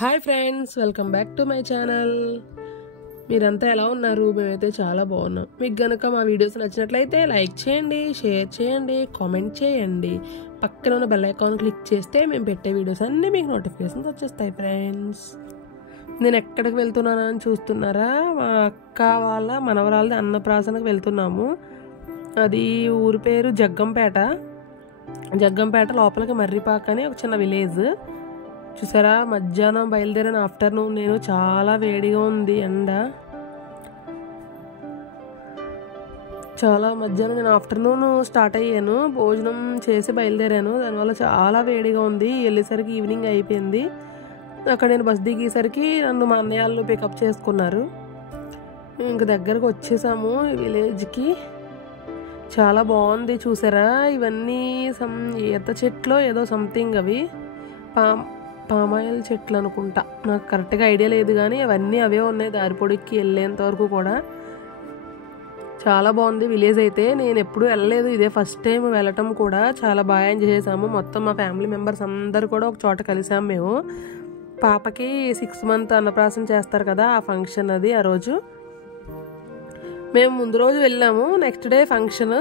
Hi friends, welcome back to my channel. మీరంతా ఎలా ఉన్నారు? మేమైతే చాలా బాగున్నాం. మీకు గనుక మా వీడియోస్ నచ్చినట్లయితే లైక్ చేయండి, షేర్ చేయండి, కామెంట్ చేయండి. పక్కన ఉన్న బెల్ ఐకాన్ క్లిక్ చేస్తే మేము పెట్టే వీడియోస్ అన్నీ మీకు నోటిఫికేషన్స్ వచ్చేస్తాయి. ఫ్రెండ్స్, నేను ఎక్కడికి వెళ్తున్నానని చూస్తున్నారా? మా అక్క వాళ్ళ మనవరాలది అన్నప్రాసనకు వెళ్తున్నాము. అది ఊరి పేరు జగ్గంపేట. జగ్గంపేట లోపలికి మర్రిపాక అని ఒక చిన్న విలేజ్. చూసారా, మధ్యాహ్నం బయలుదేరిన ఆఫ్టర్నూన్ నేను చాలా వేడిగా ఉంది ఎండ. మధ్యాహ్నం నేను ఆఫ్టర్నూన్ స్టార్ట్ అయ్యాను, భోజనం చేసి బయలుదేరాను. దానివల్ల చాలా వేడిగా ఉంది. వెళ్ళేసరికి ఈవినింగ్ అయిపోయింది. అక్కడ నేను బస్ దిగేసరికి నన్ను మా అన్నయ్య వాళ్ళు పికప్ చేసుకున్నారు. ఇంక దగ్గరకు వచ్చేసాము విలేజ్కి. చాలా బాగుంది. చూసారా, ఇవన్నీ ఈత చెట్లు ఏదో సంథింగ్, అవి పామాయిల్ చెట్లు అనుకుంటా, నాకు కరెక్ట్గా ఐడియా లేదు, కానీ అవన్నీ అవే ఉన్నాయి దారి పొడికి వెళ్ళేంత వరకు కూడా. చాలా బాగుంది విలేజ్ అయితే. నేను ఎప్పుడు వెళ్ళలేదు, ఇదే ఫస్ట్ టైం వెళ్ళటం కూడా. చాలా బాగా ఎంజాయ్ చేసాము. మొత్తం మా ఫ్యామిలీ మెంబర్స్ అందరు కూడా ఒక చోట కలిసాము మేము. పాపకి 6 month అన్నప్రాసన చేస్తారు కదా, ఆ ఫంక్షన్ అది. ఆ రోజు మేము ముందు రోజు వెళ్ళాము, నెక్స్ట్ డే ఫంక్షన్.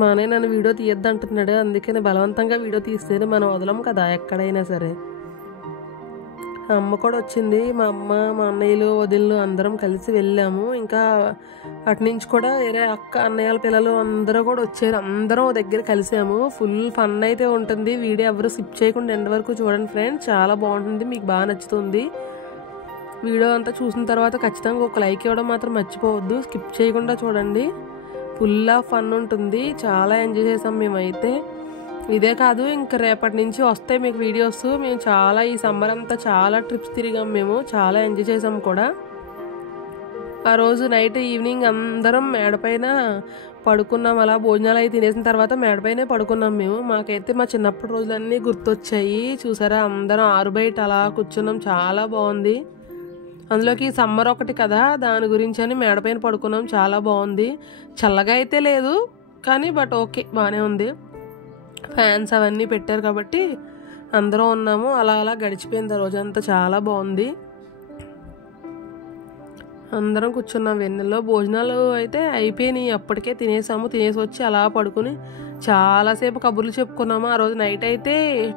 మా అన్నయ్య నన్ను వీడియో తీయద్దంటున్నాడు, అందుకని బలవంతంగా వీడియో తీస్తేనే మనం వదలం కదా ఎక్కడైనా సరే. అమ్మ కూడా వచ్చింది. మా అమ్మ, మా అన్నయ్యలు, వదిళ్ళు అందరం కలిసి వెళ్ళాము. ఇంకా అటు నుంచి కూడా వేరే అక్క అన్నయ్యల పిల్లలు అందరూ కూడా వచ్చారు. అందరం దగ్గర కలిసాము. ఫుల్ ఫన్ అయితే ఉంటుంది. వీడియో ఎవరు స్కిప్ చేయకుండా ఎండ్ వరకు చూడండి ఫ్రెండ్స్, చాలా బాగుంటుంది. మీకు బాగా నచ్చుతుంది. వీడియో అంతా చూసిన తర్వాత ఖచ్చితంగా ఒక లైక్ ఇవ్వడం మాత్రం మర్చిపోవద్దు. స్కిప్ చేయకుండా చూడండి. ఫుల్ ఆఫ్ ఫన్ ఉంటుంది. చాలా ఎంజాయ్ చేసాం మేమైతే. ఇదే కాదు, ఇంకా రేపటి నుంచి వస్తాయి మీకు వీడియోస్. మేము చాలా ఈ సమ్మర్ అంతా చాలా ట్రిప్స్ తిరిగాం. మేము చాలా ఎంజాయ్ చేసాం కూడా. ఆ రోజు నైట్ ఈవినింగ్ అందరం మేడపైన పడుకున్నాం. అలా భోజనాలు అవి తినేసిన తర్వాత మేడపైనే పడుకున్నాం మేము. మాకైతే మా చిన్నప్పటి రోజులన్నీ గుర్తొచ్చాయి. చూసారా, అందరం ఆరు బయట అలా కూర్చున్నాం. చాలా బాగుంది. అందులోకి సమ్మర్ ఒకటి కదా, దాని గురించి అని మేడపైన పడుకున్నాం. చాలా బాగుంది. చల్లగా అయితే లేదు కానీ బట్ ఓకే, బాగానే ఉంది. ఫ్యాన్స్ అవన్నీ పెట్టారు కాబట్టి అందరం ఉన్నాము. అలా అలా గడిచిపోయింది ఆ రోజంతా. చాలా బాగుంది. అందరం కూర్చున్నాం వెన్నెల్లో. భోజనాలు అయితే అయిపోయినాయి, అప్పటికే తినేసాము. తినేసి వచ్చి అలా పడుకుని చాలాసేపు కబుర్లు చెప్పుకున్నాము. ఆ రోజు నైట్ అయితే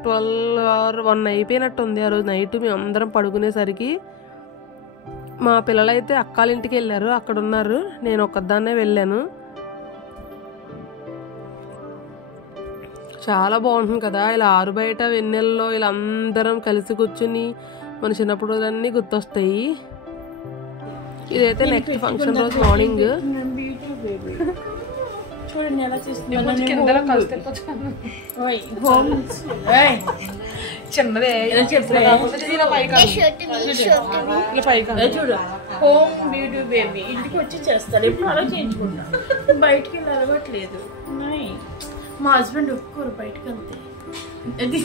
12 or 1 అయిపోయినట్టుంది. ఆ రోజు నైట్ మేము అందరం పడుకునేసరికి. మా పిల్లలైతే అక్కాల ఇంటికి వెళ్ళారు, అక్కడ ఉన్నారు. నేను ఒక్కదాన్నే వెళ్ళాను. చాలా బాగుంటుంది కదా, ఇలా ఆరు బయట వెన్నెల్లో ఇలా అందరం కలిసి కూర్చుని మన చిన్నప్పుడు రోజులన్నీ గుర్తొస్తాయి. ఇదైతే నెక్స్ట్ ఫంక్షన్ రోజు మార్నింగ్. చూడండి ఎలా చేస్తుంది. చిన్నదే చూడు, హోమ్ బ్యూటీ బేబీ ఇంటికి వచ్చి చేస్తారు. ఎప్పుడు అలా చేయించుకుంటా, బయటికి వెళ్ళి అలవాట్లేదు. మా హస్బెండ్ ఒప్పుకోరు బయటకు వెళ్తే. అది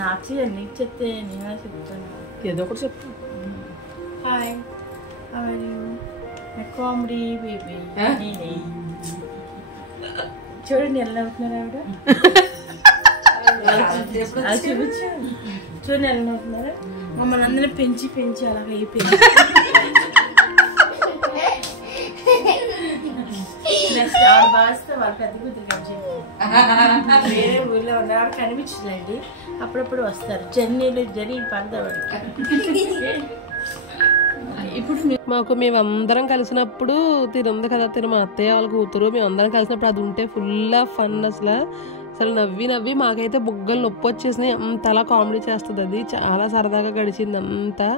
నాకు నీకు చెప్తే నేనే చెప్తాను. ఏదో ఒకటి చెప్తాను. Hi, how are you? My comedy baby. చూడండి ఎలా అవుతున్నారు ఆవిడ. అది చూపించు. చూడండి ఎలా అవుతున్నారు. మమ్మల్ని అందరినీ పెంచి పెంచి అలాగ అయిపోయింది. నెక్స్ట్ ఆవిడ బాస్తే వాళ్ళ పెద్ద కూతురు కలిసి వేరే ఊర్లో ఉన్నవాడు కనిపించలేండి. అప్పుడప్పుడు వస్తారు. జర్నీ పడదావాడికి. ఇప్పుడు మాకు మేమందరం కలిసినప్పుడు తిరుంది కదా, మా అత్తయ్య వాళ్ళ కూతురు, మేమందరం కలిసినప్పుడు అది ఉంటే ఫుల్ ఆఫ్ ఫన్. అసలు నవ్వి నవ్వి మాకైతే బుగ్గలు నొప్పి వచ్చేసినాయి. అంతలా కామెడీ చేస్తుంది అది. చాలా సరదాగా గడిచింది అంతా.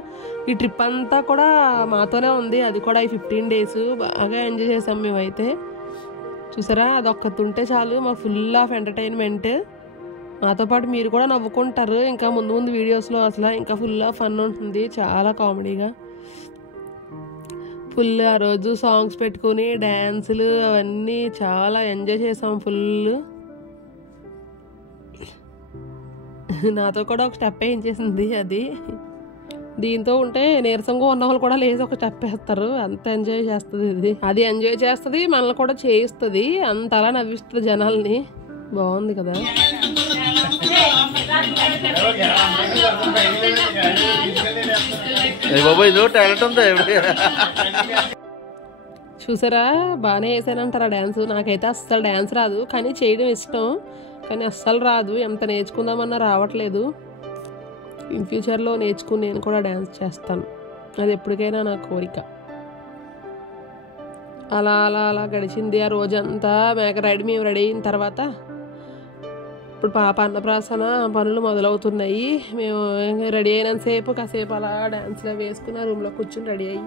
ఈ ట్రిప్ అంతా కూడా మాతోనే ఉంది. అది కూడా ఈ 15 days బాగా ఎంజాయ్ చేసాం మేమైతే. చూసారా, అదొక్కటి ఉంటే చాలు మాకు ఫుల్ ఆఫ్ ఎంటర్టైన్మెంట్. మాతో పాటు మీరు కూడా నవ్వుకుంటారు. ఇంకా ముందు ముందు వీడియోస్లో అసలు ఇంకా ఫుల్ ఆఫ్ ఫన్ ఉంటుంది. చాలా కామెడీగా ఫుల్. ఆ రోజు సాంగ్స్ పెట్టుకుని డ్యాన్సులు అవన్నీ చాలా ఎంజాయ్ చేసాం ఫుల్. నాతో కూడా ఒక స్టెప్ వేయించేసింది అది. దీంతో ఉంటే నీరసంగా ఉన్న వాళ్ళు కూడా లేచి ఒక స్టెప్ వేస్తారు. అంత ఎంజాయ్ చేస్తుంది ఇది. అది ఎంజాయ్ చేస్తుంది, మనల్ని కూడా చేయిస్తుంది, అంతలా నవ్విస్తుంది జనాల్ని. బాగుంది కదా. చూసారా బాగానే వేసానంటారా డ్యాన్స్. నాకైతే అస్సలు డ్యాన్స్ రాదు, కానీ చేయడం ఇష్టం, కానీ అస్సలు రాదు. ఎంత నేర్చుకుందామన్నా రావట్లేదు. ఇన్ ఫ్యూచర్లో నేర్చుకుని నేను కూడా డ్యాన్స్ చేస్తాను, అది ఎప్పటికైనా నా కోరిక. అలా అలా అలా గడిచింది ఆ రోజంతా. మేము రెడీ అయిన తర్వాత ఇప్పుడు పాప అన్నప్రాసన పనులు మొదలవుతున్నాయి. మేము రెడీ అయినంతసేపు కాసేపు అలా డ్యాన్స్లో వేసుకుని రూమ్లో కూర్చుని రెడీ అయ్యి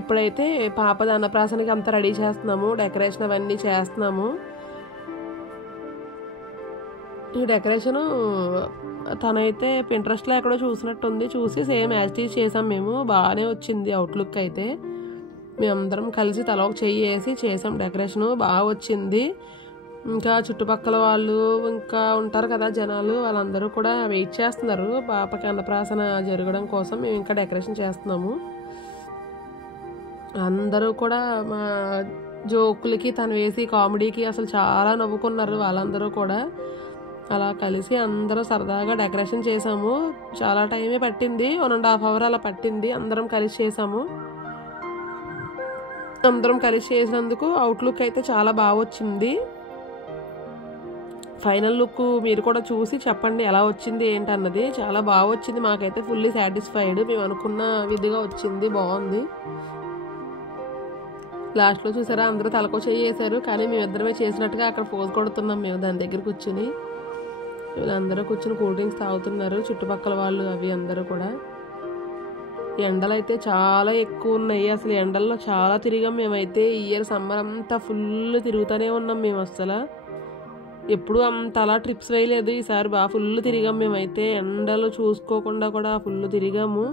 ఇప్పుడైతే పాపది అన్నప్రాసనకి అంతా రెడీ చేస్తున్నాము. డెకరేషన్ అవన్నీ చేస్తున్నాము. ఈ డెకరేషను తనైతే పింట్రెస్ట్లో ఎక్కడో చూసినట్టుంది, చూసి సేమ్ యాజ్ ఇట్ ఈజ్ చేసాం మేము. బాగానే వచ్చింది అవుట్లుక్ అయితే. మేమందరం కలిసి తల ఒక చెయ్యి వేసి చేసాం డెకరేషను, బాగా వచ్చింది. ఇంకా చుట్టుపక్కల వాళ్ళు ఇంకా ఉంటారు కదా జనాలు, వాళ్ళందరూ కూడా వెయిట్ చేస్తున్నారు పాపకి అన్నప్రాసన జరగడం కోసం. మేము ఇంకా డెకరేషన్ చేస్తున్నాము. అందరూ కూడా మా జోకులకి తను వేసి కామెడీకి అసలు చాలా నవ్వుకున్నారు వాళ్ళందరూ కూడా. అలా కలిసి అందరూ సరదాగా డెకరేషన్ చేసాము. చాలా టైమే పట్టింది, 1.5 hour అలా పట్టింది. అందరం కలిసి చేసాము. అందరం కలిసి చేసినందుకు అవుట్లుక్ అయితే చాలా బాగా వచ్చింది. ఫైనల్ లుక్ మీరు కూడా చూసి చెప్పండి ఎలా వచ్చింది ఏంటన్నది. చాలా బాగా వచ్చింది, మాకైతే ఫుల్లీ సాటిస్ఫైడ్. మేము అనుకున్న విధిగా వచ్చింది, బాగుంది. లాస్ట్లో చూసారా అందరూ తలకో చేసారు, కానీ మేమిద్దరమే చేసినట్టుగా అక్కడ పోజ్ కొడుతున్నాం మేము దాని దగ్గర కూర్చుని. వీళ్ళందరూ కూర్చుని కూల్ డ్రింక్స్ తాగుతున్నారు, చుట్టుపక్కల వాళ్ళు అవి అందరూ కూడా. ఎండలు అయితే చాలా ఎక్కువ ఉన్నాయి. అసలు ఎండల్లో చాలా తిరిగాం మేమైతే. ఈ ఇయర్ సమ్మర్ అంతా ఫుల్ తిరుగుతూనే ఉన్నాం మేము. అసలు ఎప్పుడు అంత అలా ట్రిప్స్ వేయలేదు, ఈసారి బాగా ఫుల్ తిరిగాం మేమైతే. ఎండలు చూసుకోకుండా కూడా ఫుల్ తిరిగాము.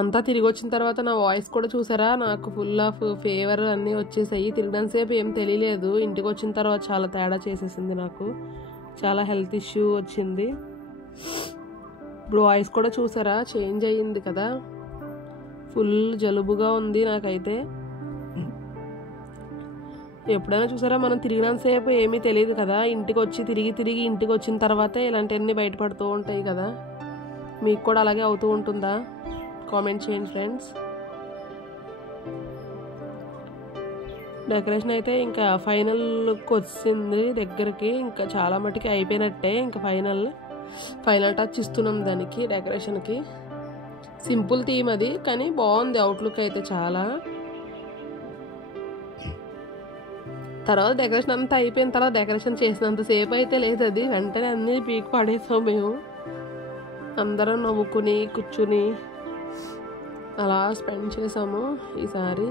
అంతా తిరిగి వచ్చిన తర్వాత నా వాయిస్ కూడా చూసారా, నాకు ఫుల్ ఆఫ్ ఫీవర్ అన్నీ వచ్చేసాయి. తిరగడం సేపు ఏం తెలియలేదు, ఇంటికి వచ్చిన తర్వాత చాలా తేడా చేసేసింది నాకు. చాలా హెల్త్ ఇష్యూ వచ్చింది. ఇప్పుడు వాయిస్ కూడా చూసారా చేంజ్ అయ్యింది కదా, ఫుల్ జలుబుగా ఉంది నాకైతే. ఎప్పుడైనా చూసారా మనం తిరిగినంతసేపు ఏమీ తెలియదు కదా, ఇంటికి వచ్చి తిరిగి ఇంటికి వచ్చిన తర్వాతే ఇలాంటివన్నీ బయటపడుతూ ఉంటాయి కదా. మీకు కూడా అలాగే అవుతూ ఉంటుందా? కామెంట్ చేయండి ఫ్రెండ్స్. డెకరేషన్ అయితే ఇంకా ఫైనల్ లుక్ వచ్చింది దగ్గరికి. ఇంకా చాలా మటుకి అయిపోయినట్టే. ఇంకా ఫైనల్ టచ్ ఇస్తున్నాం దానికి డెకరేషన్కి. సింపుల్ థీమ్ అది, కానీ బాగుంది అవుట్లుక్ అయితే చాలా. తర్వాత డెకరేషన్ అంతా అయిపోయిన తర్వాత డెకరేషన్ చేసినంతసేపు అయితే లేదు, అది వెంటనే అన్నీ పీక్ పడేసాం మేము. అందరం నవ్వుకుని కూర్చుని అలా స్పెండ్ చేసాము. ఈసారి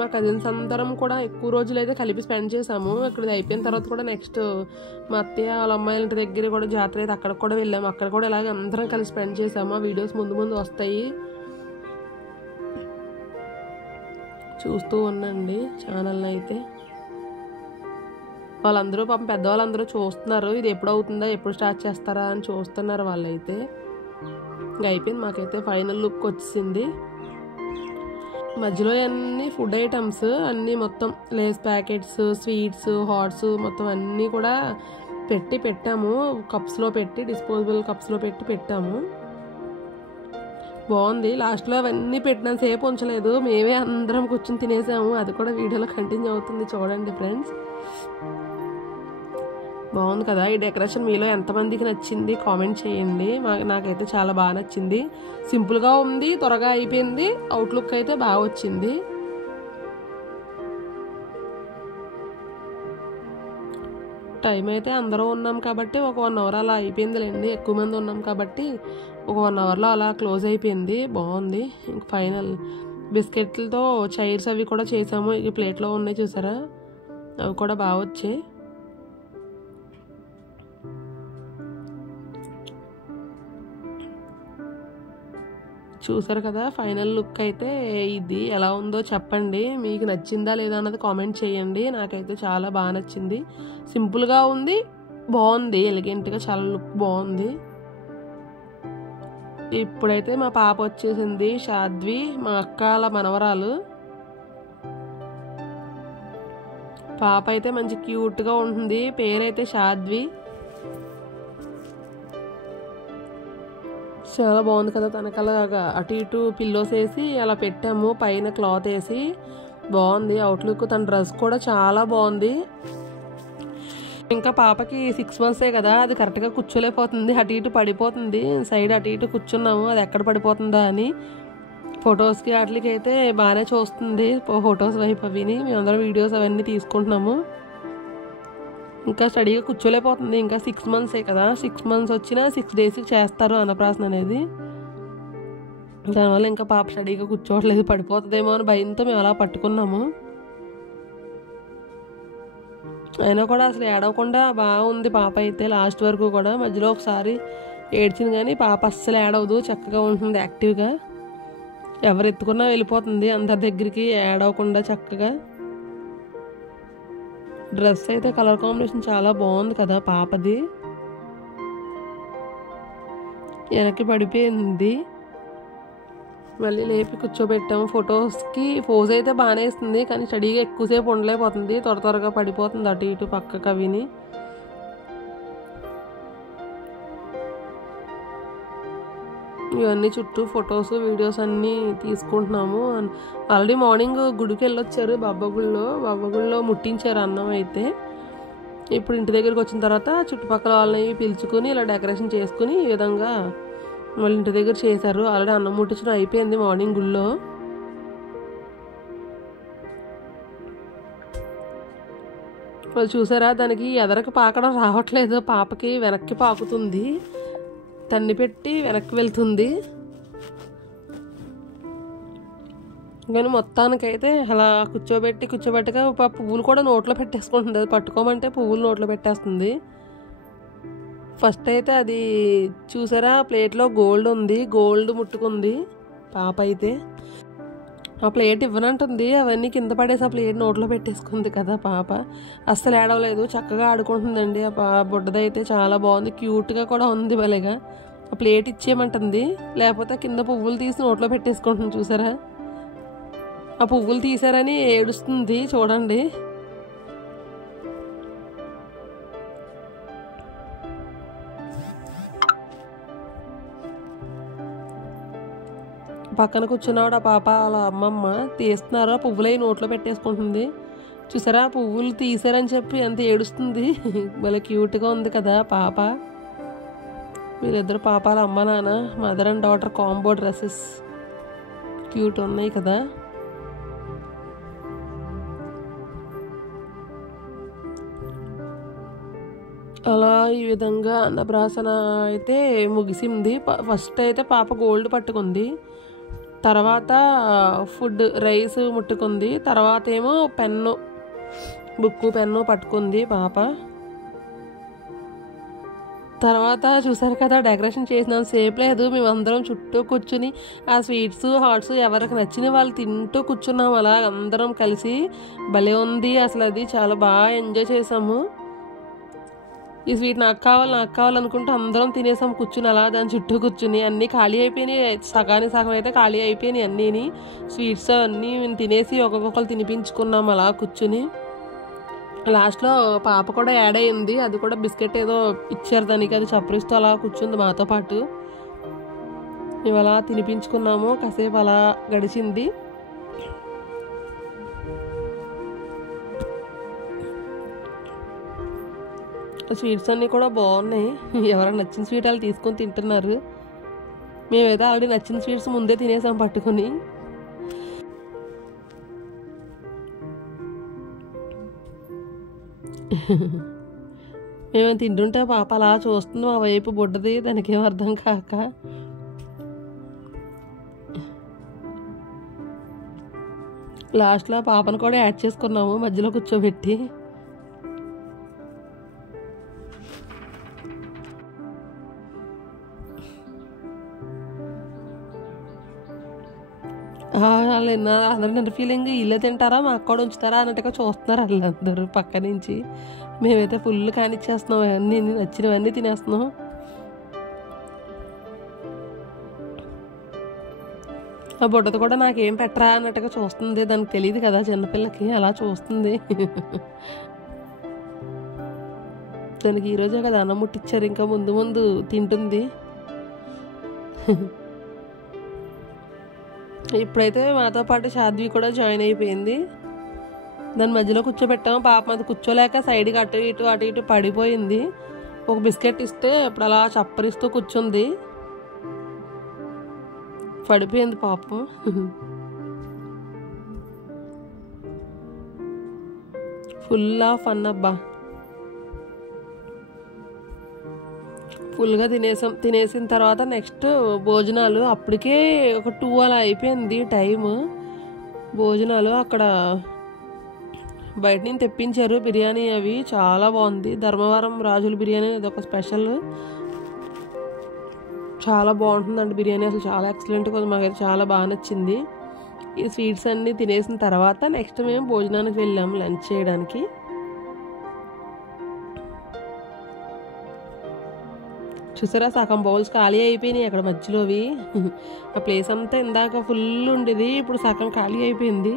మా కజిన్స్ అందరం కూడా ఎక్కువ రోజులు అయితే కలిపి స్పెండ్ చేసాము. ఇక్కడ అయిపోయిన తర్వాత కూడా నెక్స్ట్ మా అత్తయ్య వాళ్ళ అమ్మాయిల ఇంటి దగ్గర కూడా జాతర అయితే అక్కడికి కూడా వెళ్ళాము. అక్కడ కూడా ఇలాగే అందరం కలిసి స్పెండ్ చేసాము. ఆ వీడియోస్ ముందు వస్తాయి, చూస్తూ ఉండండి ఛానల్ని అయితే. వాళ్ళందరూ పాపం పెద్దవాళ్ళందరూ చూస్తున్నారు, ఇది ఎప్పుడు అవుతుందా, ఎప్పుడు స్టార్ట్ చేస్తారా అని చూస్తున్నారు వాళ్ళైతే. ఇంకా అయిపోయింది, మాకైతే ఫైనల్ లుక్ వచ్చింది. మధ్యలో అన్ని ఫుడ్ ఐటమ్స్ అన్నీ మొత్తం లేస్ ప్యాకెట్స్, స్వీట్స్, హాట్స్ మొత్తం అన్నీ కూడా పెట్టాము. కప్స్లో పెట్టి, డిస్పోజబుల్ కప్స్లో పెట్టాము. బాగుంది. లాస్ట్లో అవన్నీ పెట్టినంతసేపు ఉంచలేదు, మేమే అందరం కూర్చొని తినేసాము. అది కూడా వీడియోలో కంటిన్యూ అవుతుంది, చూడండి ఫ్రెండ్స్. బాగుంది కదా ఈ డెకరేషన్. మీలో ఎంతమందికి నచ్చింది కామెంట్ చేయండి. నాకైతే చాలా బాగా నచ్చింది. సింపుల్గా ఉంది, త్వరగా అయిపోయింది, అవుట్లుక్ అయితే బాగా వచ్చింది. టైం అయితే అందరూ ఉన్నాం కాబట్టి ఒక 1 hour అలా అయిపోయిందిలేండి. ఎక్కువ మంది ఉన్నాం కాబట్టి ఒక 1 hourలో అలా క్లోజ్ అయిపోయింది. బాగుంది. ఇంక ఫైనల్ బిస్కెట్లతో చైర్స్ అవి కూడా చేసాము. ఈ ప్లేట్లో ఉన్నాయి చూసారా, అవి కూడా బాగా వచ్చాయి. చూసారు కదా ఫైనల్ లుక్ అయితే. ఇది ఎలా ఉందో చెప్పండి, మీకు నచ్చిందా లేదా అన్నది కామెంట్ చేయండి. నాకైతే చాలా బాగా నచ్చింది. సింపుల్గా ఉంది, బాగుంది, ఎలిగెంట్గా చాలా లుక్ బాగుంది. ఇప్పుడైతే మా పాప వచ్చేసింది, షాద్వి, మా అక్కల మనవరాలు. పాప అయితే మంచి క్యూట్గా ఉంటుంది, పేరైతే షాద్వి. చాలా బాగుంది కదా, తనకలాగా అటు ఇటు పిల్లోస్ వేసి అలా పెట్టాము, పైన క్లాత్ వేసి బాగుంది అవుట్లుక్. తన డ్రెస్ కూడా చాలా బాగుంది. ఇంకా పాపకి 6 months కదా, అది కరెక్ట్గా కూర్చోలేకపోతుంది, అటు ఇటు పడిపోతుంది. సైడ్ అటు ఇటు కూర్చున్నాము, అది ఎక్కడ పడిపోతుందా అని. ఫొటోస్కి వాటికి అయితే బాగానే చూస్తుంది, ఫొటోస్ వైపు అవిని. మేమందరం వీడియోస్ అవన్నీ తీసుకుంటున్నాము. ఇంకా స్టడీగా కూర్చోలేకపోతుంది, ఇంకా 6 months కదా. 6 months వచ్చినా 6 days చేస్తారు అన్నప్రాసన అనేది. దానివల్ల ఇంకా పాప స్టడీగా కూర్చోవట్లేదు, పడిపోతుందేమో అని భయంతో మేము అలా పట్టుకున్నాము. అయినా కూడా అసలు ఏడవకుండా బాగుంది పాప అయితే లాస్ట్ వరకు కూడా. మధ్యలో ఒకసారి ఏడ్చింది కానీ పాప అస్సలు ఏడవదు, చక్కగా ఉంటుంది యాక్టివ్గా. ఎవరు ఎత్తుకున్నా వెళ్ళిపోతుంది అందరి దగ్గరికి, ఏడవకుండా చక్కగా. డ్రెస్ అయితే కలర్ కాంబినేషన్ చాలా బాగుంది కదా పాపది. వెనక్కి పడిపోయింది, మళ్ళీ లేపి కూర్చోబెట్టాము. ఫొటోస్కి పోజ్ అయితే బాగానే ఇస్తుంది కానీ స్టడీగా ఎక్కువసేపు ఉండలేకపోతుంది, త్వరగా పడిపోతుంది అటు ఇటు పక్కకు అవిని. ఇవన్నీ చుట్టూ ఫొటోస్ వీడియోస్ అన్నీ తీసుకుంటున్నాము. ఆల్రెడీ మార్నింగ్ గుడికి వెళ్ళొచ్చారు, బాబాగుళ్ళో ముట్టించారు అన్నం అయితే. ఇప్పుడు ఇంటి దగ్గరికి వచ్చిన తర్వాత చుట్టుపక్కల వాళ్ళని పిలుచుకుని ఇలా డెకరేషన్ చేసుకుని ఈ విధంగా మళ్ళీ ఇంటి దగ్గర చేశారు. ఆల్రెడీ అన్నం ముట్టించడం అయిపోయింది మార్నింగ్ గుళ్ళో. వాళ్ళు చూసారా, దానికి ఎదరకు పాకడం రావట్లేదు, పాపకి వెనక్కి పాకుతుంది, తన్ని పెట్టి వెనక్కి వెళ్తుంది. కానీ మొత్తానికైతే అలా కూర్చోబెట్టగా పువ్వులు కూడా నోట్లో పెట్టేసుకుంటుంది. అది పట్టుకోమంటే పువ్వులు నోట్లో పెట్టేస్తుంది. ఫస్ట్ అయితే అది చూసారా, ప్లేట్లో గోల్డ్ ఉంది, గోల్డ్ ముట్టుకుంది పాప అయితే. ఆ ప్లేట్ ఇవ్వనంటుంది, అవన్నీ కింద పడేసి ఆ ప్లేట్ నోట్లో పెట్టేసుకుంది కదా పాప. అస్సలు ఏడవలేదు, చక్కగా ఆడుకుంటుందండి. ఆ బుడ్డదైతే చాలా బాగుంది, క్యూట్గా కూడా ఉంది భలేగా. ఆ ప్లేట్ ఇచ్చేయమంటుంది, లేకపోతే కింద పువ్వులు తీసి నోట్లో పెట్టేసుకుంటుంది. చూసారా, ఆ పువ్వులు తీసారని ఏడుస్తుంది చూడండి. పక్కన కూర్చున్నాడు ఆ పాప అలా అమ్మమ్మ తీస్తున్నారు, ఆ పువ్వులు అవి నోట్లో పెట్టేసుకుంటుంది. చూసారా, పువ్వులు తీసారని చెప్పి ఎంత ఏడుస్తుంది, భలే క్యూట్గా ఉంది కదా పాప. వీళ్ళిద్దరు పాపాల అమ్మ నాన్న, mother and daughter combo dresses cute ఉన్నాయి కదా. అలా ఈ విధంగా అన్నప్రాసన అయితే ముగిసింది. ఫస్ట్ అయితే పాప గోల్డ్ పట్టుకుంది, తర్వాత ఫుడ్ రైస్ ముట్టుకుంది, తర్వాత ఏమో బుక్కు పెన్ను పట్టుకుంది పాప. తర్వాత చూసారు కదా, డెకరేషన్ చేసినంత సేపు లేదు, మేమందరం చుట్టూ కూర్చుని ఆ స్వీట్స్ హాట్స్ ఎవరికి నచ్చిన వాళ్ళు తింటూ కూర్చున్నాము అలా అందరం కలిసి. భలే ఉంది అసలు, అది చాలా బాగా ఎంజాయ్ చేసాము. ఈ స్వీట్ నాకు కావాలనుకుంటూ అందరం తినేసాం కూర్చుని అలా దాని చుట్టూ కూర్చుని. అన్నీ ఖాళీ అయిపోయినాయి, సగం అయితే ఖాళీ అయిపోయినాయి అన్నీని. స్వీట్స్ అన్నీ మేము తినేసి ఒక్కొక్కరు తినిపించుకున్నాం అలా కూర్చుని. లాస్ట్లో పాప కూడా యాడ్ అయ్యింది, అది కూడా బిస్కెట్ ఏదో ఇచ్చారు దానికి, అది చప్పరిస్తూ అలా కూర్చుంది మాతో పాటు. మేము అలా తినిపించుకున్నాము, కాసేపు అలా గడిచింది. స్వీట్స్ అన్నీ కూడా బాగున్నాయి, ఎవరైనా నచ్చిన స్వీట్ వాళ్ళు తీసుకొని తింటున్నారు. మేమైతే ఆల్రెడీ నచ్చిన స్వీట్స్ ముందే తినేసాం పట్టుకొని. మేము తింటుంటే పాప అలా చూస్తుంది మా వైపు, బుడ్డది, దానికి ఏం అర్థం కాక. లాస్ట్లో పాపను కూడా యాడ్ చేసుకున్నాము మధ్యలో కూర్చోబెట్టి. వాళ్ళు అందరూ నిన్న ఫీలింగ్ ఇల్లే తింటారా మా అక్కడ ఉంచుతారా అన్నట్టుగా చూస్తున్నారు వాళ్ళందరూ పక్క నుంచి. మేమైతే ఫుల్ కానిచ్చేస్తున్నాం, అన్నీ నచ్చినవన్నీ తినేస్తున్నాం. ఆ బుడ్డది కూడా నాకేం పెట్టరా అన్నట్టుగా చూస్తుంది, దానికి తెలియదు కదా చిన్నపిల్లకి, అలా చూస్తుంది. దానికి ఈరోజే కదా అన్నం ముట్టించారు, ఇంకా ముందు ముందు తింటుంది. ఇప్పుడైతే మాతో పాటు సాధ్వి కూడా జాయిన్ అయిపోయింది. దాని మధ్యలో కూర్చోబెట్టాము, పాపం అది కూర్చోలేక సైడ్కి అటు ఇటు పడిపోయింది. ఒక బిస్కెట్ ఇస్తే ఇప్పుడు అలా చప్పరిస్తూ కూర్చుంది, పడిపోయింది పాపం. ఫుల్ ఆఫ్ ఫన్ అబ్బా, ఫుల్గా తినేసిన తర్వాత నెక్స్ట్ భోజనాలు. అప్పటికే ఒక 2 అలా అయిపోయింది టైము. భోజనాలు అక్కడ బయట నుంచి తెప్పించారు బిర్యానీ, అవి చాలా బాగుంది. ధర్మవరం రాజుల బిర్యానీ అది ఒక స్పెషల్, చాలా బాగుంటుందండి బిర్యానీ, అసలు చాలా ఎక్సలెంట్గా ఉంది, మాకైతే చాలా బాగా నచ్చింది. ఈ స్వీట్స్ అన్నీ తినేసిన తర్వాత నెక్స్ట్ మేము భోజనానికి వెళ్ళాము లంచ్ చేయడానికి. చూసారా సగం బౌల్స్ ఖాళీ అయిపోయినాయి అక్కడ మధ్యలోవి. ఆ ప్లేస్ అంతా ఇందాక ఫుల్ ఉండేది, ఇప్పుడు సగం ఖాళీ అయిపోయింది.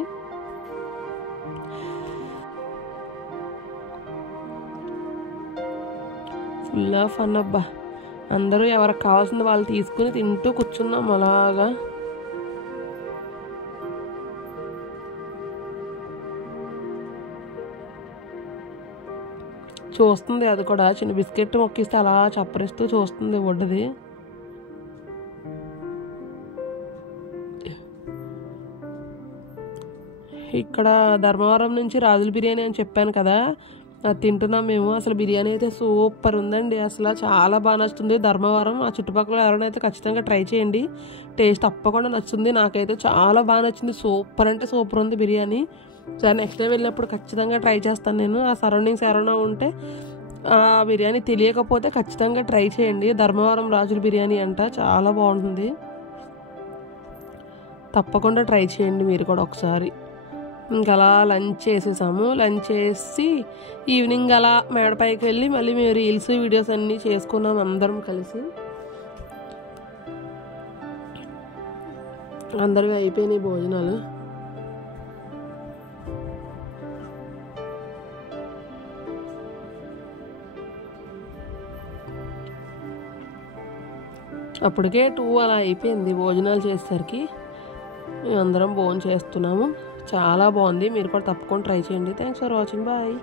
ఫుల్ ఆఫ్ ఫన్ అబ్బా, అందరూ ఎవరికి కావాల్సింది వాళ్ళు తీసుకుని తింటూ కూర్చున్నాం అలాగా. చూస్తుంది అది కూడా, చిన్న బిస్కెట్ మొక్కిస్తే అలా చప్పరిస్తూ చూస్తుంది వడ్డది. ఇక్కడ ధర్మవరం నుంచి రాజుల బిర్యానీ అని చెప్పాను కదా, అది తింటున్నాం మేము. అసలు బిర్యానీ అయితే సూపర్ ఉందండి, అసలు చాలా బాగా నచ్చుతుంది. ధర్మవరం ఆ చుట్టుపక్కల ఎవరైనా ఖచ్చితంగా ట్రై చేయండి, టేస్ట్ తప్పకుండా నచ్చుతుంది. నాకైతే చాలా బాగా నచ్చింది, సూపర్ అంటే సూపర్ ఉంది బిర్యానీ. సరే నెక్స్ట్ టైం వెళ్ళినప్పుడు ఖచ్చితంగా ట్రై చేస్తాను నేను. ఆ సరౌండింగ్స్ ఎవరైనా ఉంటే ఆ బిర్యానీ తెలియకపోతే ఖచ్చితంగా ట్రై చేయండి. ధర్మవరం రాజుల బిర్యానీ అంట, చాలా బాగుంటుంది, తప్పకుండా ట్రై చేయండి మీరు కూడా ఒకసారి. ఇంకా అలా లంచ్ చేసేసాము. లంచ్ చేసి ఈవినింగ్ అలా మేడపైకి వెళ్ళి మళ్ళీ మేము రీల్స్ వీడియోస్ అన్నీ చేసుకున్నాం అందరం కలిసి. అందరివి అయిపోయినాయి భోజనాలు. అప్పటికే 2 అలా అయిపోయింది భోజనాలు చేసేసరికి. మేము అందరం భోజనం చేస్తున్నాము, చాలా బాగుంది, మీరు కూడా తప్పకుండా ట్రై చేయండి. Thanks for watching, bye.